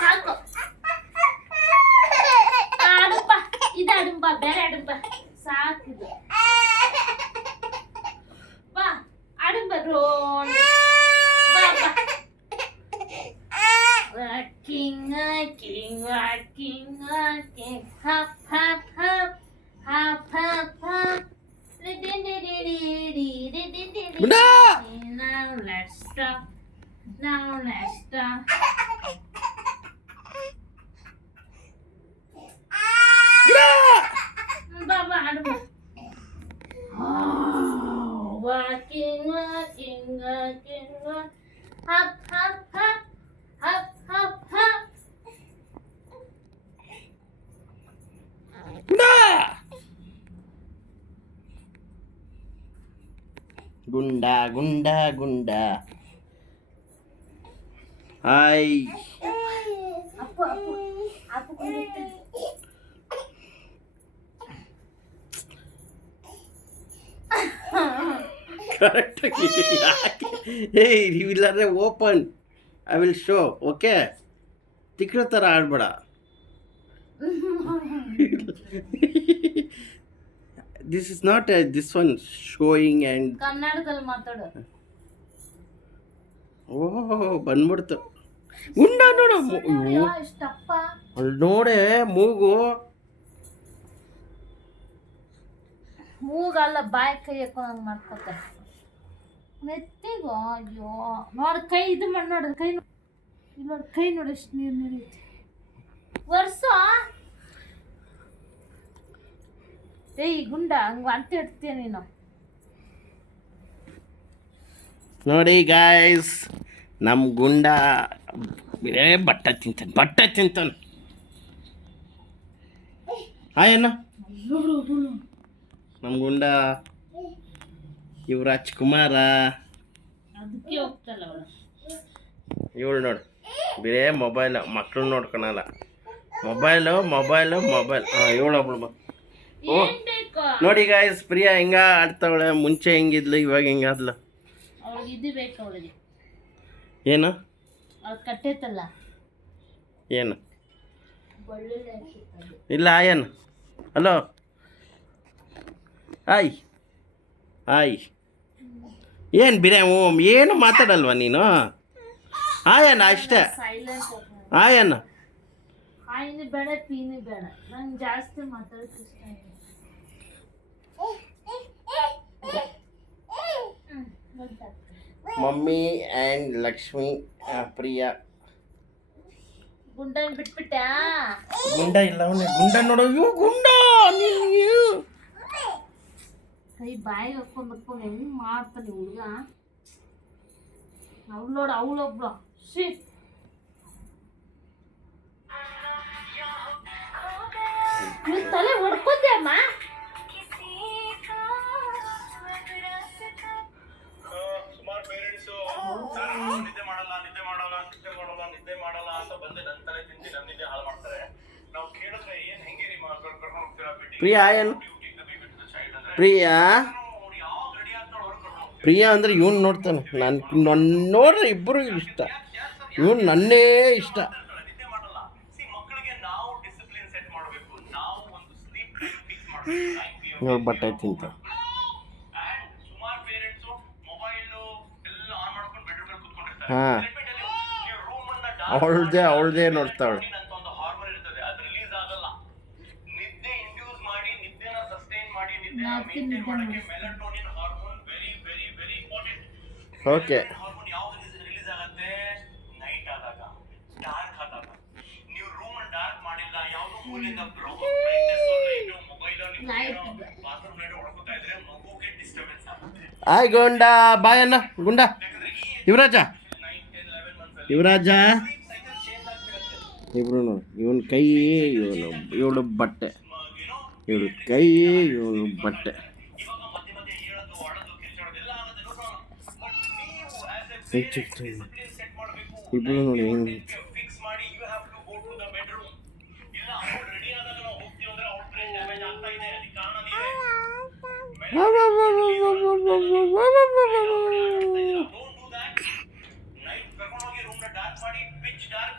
ಸಾಕು. ಅಡುಂಬ ಇದು ಅಡುಂಬ, ಬೇರೆ ಅಡುಂಬ ಸಾಕಿದು. ಬಾ ಅಡುಂಬ ರೋಡ್ ಬಾ ಬಾ. King, king, king, king, hop, hop, hop, hop, hop, hop. Now let's stop. Now let's stop. Baba, aduh. Oh, walking, walking, walking, walking. Hop, hop, hop, hop, hop, hop. Gunda Gunda Gunda hi. Apu, apu, apu kulit. ಕರೆಕ್ಟಾಗಿ ಏಯ್ ಇಲ್ಲಾಂದ್ರೆ open I will show. Okay, ತಿಕ್ಕಳ ಥರ ಆಡ್ಬೇಡ. This is not this one showing and ಕನ್ನಡದಲ್ಲಿ ಮಾತಾಡು. ಓಹ್ ಬಂದ್ಬಿಡ್ತು ಗುಂಡ. ನೋಡು ಇಷ್ಟಪ್ಪ ಅಲ್ಲಿ ನೋಡೆ ಮೂಗು. ಮೂಗಲ್ಲ ಬಾಯಿ ಕೈ ಹಾಕೊಂಡ್ ಮಾಡ್ಕೊತಾರೆ ಮೆತ್ತಿಗೋ. ಅಯ್ಯೋ ನೋಡ ಕೈ ಇದು ಮಾಡಿ ನೋಡ್ರಿ ಕೈ ಇಲ್ಲಿ ನೋಡಿ ಕೈ ನೋಡಿ ಎಷ್ಟು ನೀರು ನೀರೈತಿ ವರ್ಷ. ಏಯ್ ಗುಂಡ ಹಂಗ ಅಂತ ಇಡ್ತೀಯ ನೀನು. ನೋಡಿ ಗಾಯ್ಸ್, ನಮ್ಮ ಗುಂಡ ಬರೇ ಬಟ್ಟೆ ತಿಂತಾನೆ. ಹಾಯಣ್ಣ, ನಮ್ಮ ಗುಂಡ ಯುವರಾಜ್ ಕುಮಾರ. ಅದಕ್ಕೆ ಹೋಗ್ತಲ್ಲ ಅವಳು. ಇವಳು ನೋಡಿ ಬರೇ ಮೊಬೈಲ್, ಮಕ್ಕಳು ನೋಡ್ಕೊಳಲ್ಲ. Mobile mobile mobile. ಹಾಂ ಇವಳೊಬ್ಳು ಬಾ. ಓ ಏನ್ ಬೇಕು ನೋಡಿ ಗಾಯ್ಸ್, ಪ್ರಿಯಾ ಹೆಂಗ ಆಡ್ತಾವಳೆ. ಮುಂಚೆ ಹೆಂಗಿದ್ಲು, ಇವಾಗ ಹೆಂಗಾದ್ಲು. ಅವಳಿಗೆ ಇದು ಬೇಕು. ಅವಳಿಗೆ ಏನು ಅವ್ಳು ಕಟ್ಟೈತಲ್ಲ ಏನು ಬೆಳ್ಳುಳ್ಳಿ ಹಾಕಿರ್ತದೆ. ಇಲ್ಲ ಆಯನ್. Hello hi hi. ಏನು ಬಿರೇ ಏನು ಮಾತಾಡಲ್ವಾ ನೀನು? ಆಯನ್ ಅಷ್ಟೇ. ಸೈಲೆಂಟ್ ಆಯನ್ ಹಾಯಿನಿ ಬೇಡ ಪೀನಿ ಬೇಡ. ನಂಗೆ ಜಾಸ್ತಿ ಮಾತಾಡೋಕೆ ಇಷ್ಟ ಇಲ್ಲ. Mummy and Lakshmi Priya. ಗುಂಡನ್ ಬಿಟ್ಬಿಟ್ಟಾ? ಗುಂಡ ಇಲ್ಲ ಅವನೇ. ಗುಂಡ ನೋಡೋ ಇವು ಗುಂಡ. ಕೈ ಬಾಯಿ ಹಾಕೊಂಡು ಹೆಂಗ್ ಮಾಡ್ತಾನೆ ಹುಡುಗ. ಅವ್ಳು ನೋಡು, ಅವಳೊಬ್ಳು ಶ್ರೀ ತಲೆ ಹೊಡ್ಕೊಂಡೆ ಅಮ್ಮ. ಸುಮಾರು ಪೇರೆಂಟ್ಸ್ ನಿದ್ದೆ ಮಾಡಲ್ಲ ನಿದ್ದೆ ಮಾಡಲ್ಲ ಅಂತ ಬಂದೆ ನನ್ನ ತಲೆ ತಿಂದು ನನ್ನ ನಿದ್ದೆ ಹಾಳು ಮಾಡ್ತಾರೆ. ನಾವು ಕೇಳಿದ್ರೆ ಏನ್ ಹೆಂಗೆ ನಿಮ್ಮ ಕರ್ಕೊಂಡು ಹೋಗ್ತೀರಾ ಪ್ರಿಯಾ ಆಯನ್. ಪ್ರಿಯಾ ಪ್ರಿಯಾ ಅಂದ್ರೆ ಇವನು ನೋಡ್ತಾನೆ. ನನ್ನ ನೋಡ್ರೆ ಇಬ್ಬರು ಇಷ್ಟ. ಇವನು ನನ್ನೇ ಇಷ್ಟ. ನಿದ್ದೆ ಮಾಡಲ್ಲ. ಮಕ್ಕಳಿಗೆ ನಾವು ಡಿಸಿಪ್ಲಿನ್ ಸೆಟ್ ಮಾಡಬೇಕು. ನಾವು ಒಂದು ಸ್ಲೀಪ್ ಟೈಮ್ ಫಿಕ್ಸ್ ಮಾಡಬೇಕು. ನೋಡಿ ಬಟ್ಟೆ ತಿಂತ. ಸುಮಾರು ಪೇರೆಂಟ್ಸ್ ಮೊಬೈಲ್ ಎಲ್ಲ ಆನ್ ಮಾಡ್ಕೊಂಡು ಬೆಡ್ರೂಮ್ ಅಲ್ಲಿ ಕೂತ್ಕೊಂಡಿರ್ತಾರೆ. ಹಾಂ ರೂಮ್ ಅನ್ನ ಅವಳದೇ ನೋಡ್ತಾವಳೆ. ಅಂತ ಒಂದು ಹಾರ್ಮೋನ್ ಇರ್ತದೆ, ಅದು ರಿಲೀಸ್ ಆಗಲ್ಲ. ನಿದ್ದೆ ಇಂಡ್ಯೂಸ್ ಮಾಡಿ, ನಿದ್ದೆನ ಸಸ್ಟೈನ್ ಮಾಡಿ, ನಿದ್ದೆನ ಮೇಂಟೈನ್ ಮಾಡಕ್ಕೆ melatonin hormone very very very important. Okay, hormone ಯಾವಾಗ ರಿಲೀಸ್ ಆಗುತ್ತೆ? ನೈಟ್ ಆದಾಗ, ಡಾರ್ಕ್ ಆದಾಗ. ನೀವು ರೂಮ್ ಅನ್ನು ಡಾರ್ಕ್ ಮಾಡಿಲ್ಲ, ಯಾವುದೋ ಮೂಲೆಯಿಂದ brightness light mobile bathroom light ಹೊಡ್ಕೊತಾ ಇದ್ರೆ ಮಗುಗೆ ಡಿಸ್ಟರ್ಬೆನ್ಸ್ ಆಗುತ್ತೆ. ಆಯ್ ಗುಂಡ ಬಾಯ್ ಅಣ್ಣ. ಗುಂಡ ಯುವರಾಜ, ಯುವರಾಜ ಇಬ್ರು ನೋಡಿ. ಇವನ ಕೈ, ಇವಳು ಬಟ್ಟೆ, ಇವಳು ಕೈ, ಇವಳು ಬಟ್ಟೆ. ಇವಾಗ ಮಧ್ಯೆ ಮಧ್ಯೆ ಹೇಳೋದು, ಆಡೋದು, ಕಿರ್ಚಾಡೋದು ಎಲ್ಲ ಆಗುತ್ತೆ. ಸೆಟ್ ಮಾಡಬೇಕು. ಇಬ್ರು ನೋಡಿ ಹೆಂಗೆ ಫಿಕ್ಸ್ ಮಾಡಿ, you have to go to the bedroom. ಇಲ್ಲ ಅವ್ರು ರೆಡಿ ಆದಾಗ ನಾವು ಹೋಗ್ತೀವಿ ಅಂದ್ರೆ ಔಟ್ ಬ್ರೇನ್ ಡ್ಯಾಮೇಜ್ ಆಗ್ತಾ ಇದೆ. ಅದಕ್ಕೆ ಕಾರಣ ನೀವೇ. Don't do that. ನೈಟ್ ಕರ್ಕೊಂಡು ಹೋಗಿ ರೂಮ್ ನ ಡಾರ್ಕ್ ಮಾಡಿ, ಪಿಚ್ ಡಾರ್ಕ್